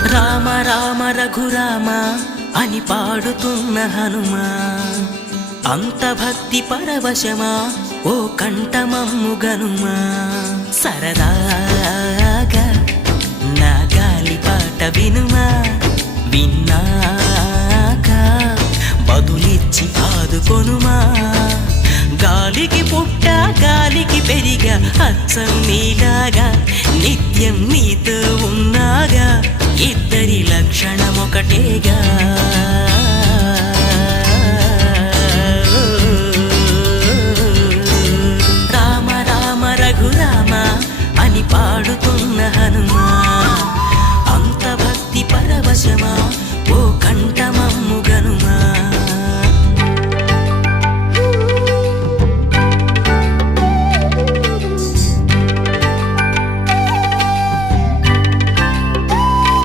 రామ రామ రఘురామ అని పాడుతున్న హనుమా, అంత భక్తి పరవశమా ఓ కంఠమమ్ము గనుమా. సరదాగా నా గాలి పాట వినుమా, విన్నాక బదులిచ్చి ఆదుకొనుమా. గాలికి పుట్ట గాలికి పెరిగా అచ్చం నీలాగా, నిత్యం నీతో ఉన్నాగా, ఇద్దరి లక్షణం ఒకటేగా. రామ రామ రఘురామ అని పాడుతున్న హనుమా, అంత భక్తి పరవశమా